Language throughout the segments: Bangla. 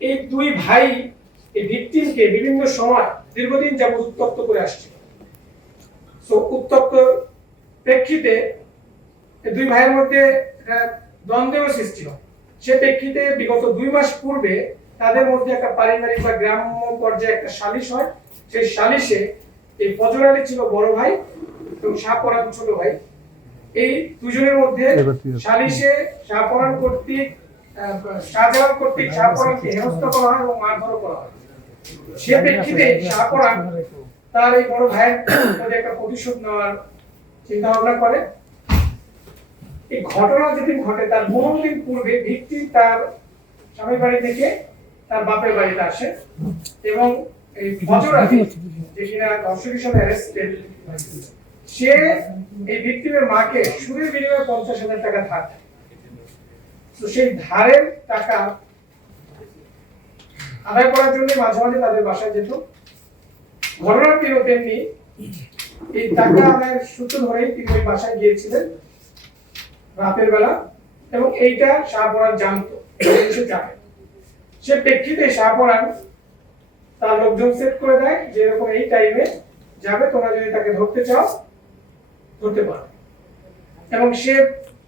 এই দুই ভাই এই ভিকটিমকে বিভিন্ন সময় দীর্ঘদিন যাবত উত্তপ্ত করে আসছে। সো উত্তপ্ত প্রেক্ষিতে দুই ভাইয়ের মধ্যে দ্বন্দ্বের সৃষ্টি হয়। সে প্রেক্ষিতে বিগত 2 মাস পূর্বে তাদের মধ্যে একটা পারিবারিক বা গ্রাম্য পর্যায়ে একটা সালিশ হয়। সেই সালিশে এই ফজর আলী ছিল বড় ভাই এবং শাহপরান ছোট ভাই। এই দুজনের মধ্যে সালিশে শাহপরান কর্তৃক শাহজালাল কর্তৃক শাহপরানকে হেনস্থা করা হয় এবং মারধর করা হয়। সে প্রেক্ষিতে শাহপরান তার এই বড় ভাইয়ের মধ্যে একটা প্রতিশোধ নেওয়ার চিন্তা ভাবনা করে। এই ঘটনা যেদিন ঘটে তার 15 দিন পূর্বে ভিকটিম তার স্বামীর বাড়ি থেকে তার বাপের বাড়িতে আসে এবং এই ফজর আলী যে কিনা ধর্ষক হিসেবে অ্যারেস্টেড, সে এই ভিকটিমের মাকে সুদের বিনিময়ে 50,000 টাকা ধার দেয়। তো সেই ধারের টাকা আদায় করার জন্য মাঝে মাঝে তাদের বাসায় যেত। ঘটনার দিনও তেমনি এই টাকা আদায়ের সূত্র ধরেই তিনি ওই বাসায় গিয়েছিলেন রাতের বেলা এবং এইটা শাহপরান জানতো, সে প্রেক্ষিতে শাহপরান তার লোকজন সেট করে দেয় যে এরকম এই টাইমে যাবে, তোমরা যদি তাকে ধরতে চাও ধরতে পারো। এবং সে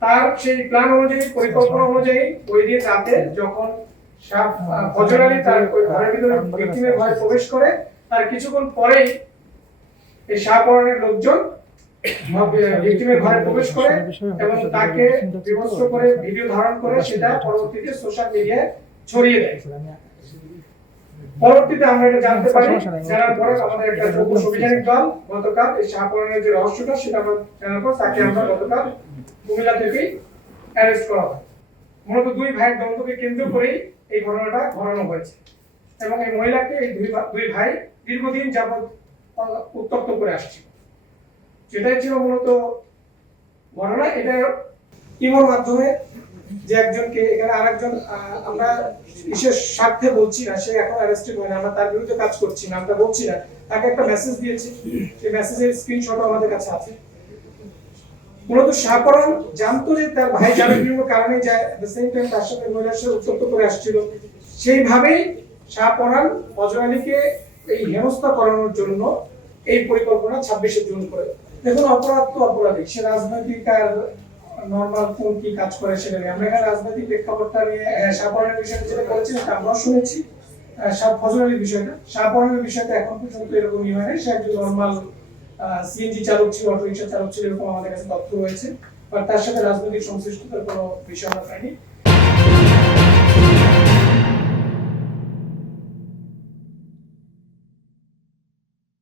তার সেই প্ল্যান অনুযায়ী পরিকল্পনা অনুযায়ী ওই দিন রাতে যখন ফজর আলী তার ওই ঘরের ভিতরে ভিকটিমের ঘরে প্রবেশ করে তার কিছুক্ষণ পরেই এই শাহপরানের লোকজন ভিকটিমের ঘরে প্রবেশ করে এবং তাকে বিভৎস করে ভিডিও ধারণ করে সেটা পরবর্তীতে সোশ্যাল মিডিয়ায় ছড়িয়ে দেয়। পরবর্তীতে আমরা এটা জানতে পারি, জানার পরে আমাদের একটা যৌথ অভিযানিক দল গতকাল এই শাহপরানের যে রহস্যটা সেটা আমরা জানার পর তাকে আমরা গতকাল কুমিল্লা থেকে অ্যারেস্ট করা হয়। মূলত দুই ভাইয়ের দ্বন্দ্বকে কেন্দ্র করেই এই ঘটনাটা ঘটানো হয়েছে এবং এই মহিলাকে এই দুই ভাই দীর্ঘদিন যাবত উত্তপ্ত করে আসছে। সেটাই ছিল মূলত ঘটনা। এটা ইমোর মাধ্যমে যে একজনকে এখানে আরেকজন আমরা বিশেষ স্বার্থে বলছি না, সে এখন অ্যারেস্টেড হয় না, আমরা তার বিরুদ্ধে কাজ করছি না, আমরা বলছি না, তাকে একটা মেসেজ দিয়েছি, সেই মেসেজের স্ক্রিনশটও আমাদের কাছে আছে। মূলত শাহপরান জানতো যে তার ভাই যাবে বিভিন্ন কারণে যায়, এট দ্য সেম টাইম তার সাথে মহিলার সাথে উত্তপ্ত করে আসছিল। সেইভাবেই শাহপরান ফজর আলীকে এই হেনস্থা করানোর জন্য এই পরিকল্পনা 26শে জুন করে। দেখুন, অপরাধ তো অপরাধী, সে রাজনৈতিক আর নরমাল কোন কি কাজ করে সেটা নিয়ে আমরা এখানে রাজনৈতিক প্রেক্ষাপটটা নিয়ে শাহপরানের বিষয়টা যেটা করেছেন আমরা শুনেছি। ফজর আলীর বিষয়টা, শাহপরানের বিষয়টা এখন পর্যন্ত এরকমই হয় না। সে একজন নরমাল সিএনজি চালক ছিল, অটোরিকশা চালক ছিল, এরকম আমাদের কাছে তথ্য রয়েছে, বাট তার সাথে রাজনৈতিক সংশ্লিষ্টতার কোনো বিষয় আমরা পাইনি।